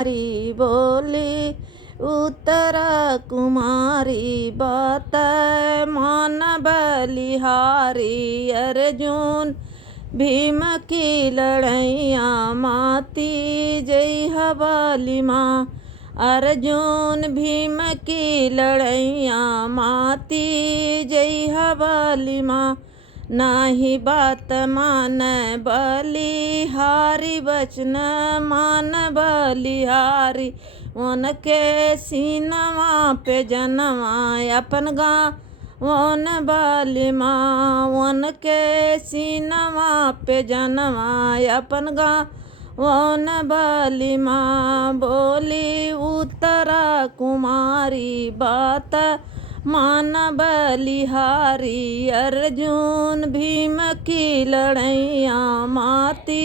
हरी बोली उत्तरा कुमारी बात मान बलिहारी। अर्जुन भीम की लड़ैया माती जय हवाली माँ। अर्जुन भीम की लड़ैया माती जय हवाली माँ। नाही बात मान बलिहारी वचन मान बलिहारी। उनके सीनवा पे जनवा अपन गावन बाली माँ। उनके सीनवा पे जनवा अपन गावन बाली माँ। बोली उत्तरा कुमारी बात मान बलिहारी। अर्जुन भीम की लड़ैया माती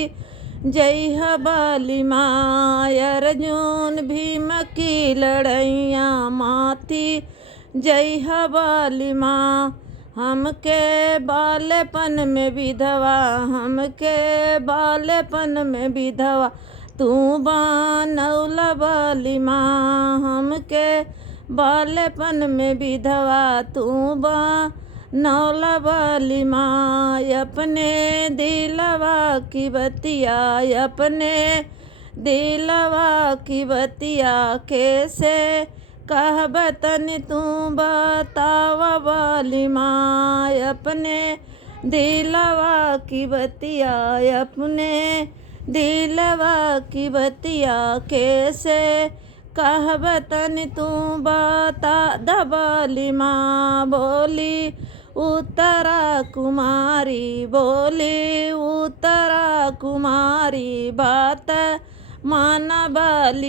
जय हवाली माँ। अर्जुन भीम की लड़ैया माती जय हवाली माँ। हमके बालेपन में विधवा हमके बालेपन में विधवा तू बनौला बाली माँ। हमके बालेपन में विधवा तू बनौला बाली माँ। अपने दिलवा की बतिया अपने दिलवा की बतिया कैसे कहबतन तू बतावा बाली माँ। अपने दिलवा की बतिया अपने दिलवा की बतिया कैसे कहबतन तू बता दबाली माँ। बोली उत्तरा कुमारी बोली उत्तरा कुमारी बात मान बलि